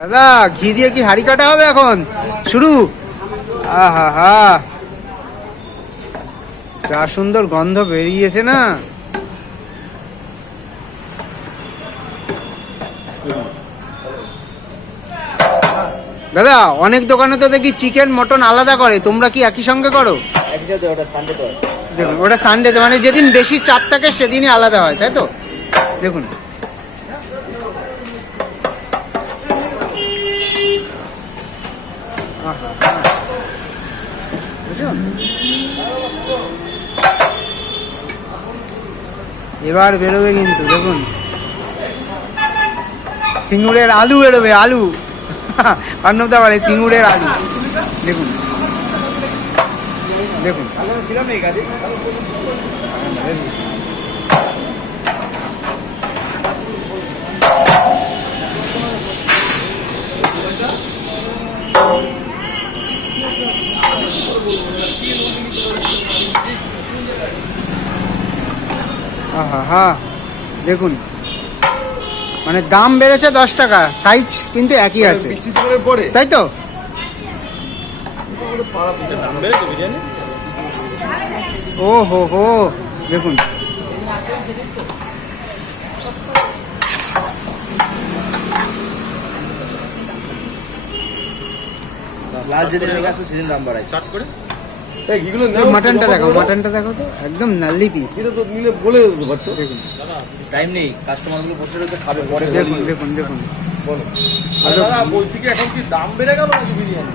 দাদা ঘি দিয়ে কি হাঁড়ি কাটা হবে এখন শুরু? আহা হা, যা সুন্দর গন্ধ বেরিয়েছে না। দাদা অনেক দোকানে তো দেখি চিকেন মটন আলাদা করে, তোমরা কি একই সঙ্গে করো? দেখুন ওটা সানডেতে, মানে যেদিন বেশি চাপ থাকে সেদিনই আলাদা হয়, তাই তো? দেখুন এবার বেরোবে কিন্তু, দেখুন সিঙ্গুরের আলু বেরোবে, আলু অন্নদা বলে সিঙ্গুরের আলু। দেখুন দেখুন আহা হা, দেখুন মানে দাম বেড়েছে 10 টাকা, সাইজ কিন্তু একই আছে, তাই তো? ও হো হো, দেখুন মাটনটা দেখাও, মাটনটা দেখাও তো, একদম নাল্লি পিস। দেখুন টাইম নেই, কাস্টমারগুলো বসে রয়েছে, খাবে পরে। দেখুন দেখুন দেখুন বলছি কি এখন কি দাম বেড়ে গেল নাকি বিরিয়ানি?